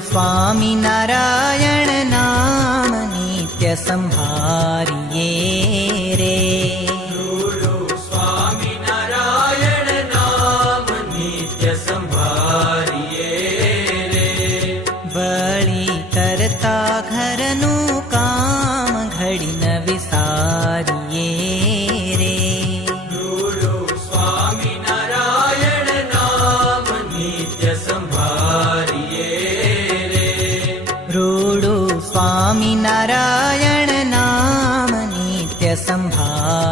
स्वामी नारायणनाम नित्य संभारिये रे। स्वामी नारायणनाम नित्य संभारिये बलिकर्ता घरनोकामघिन विसा स्वामी नारायणनां नीत्यसंहार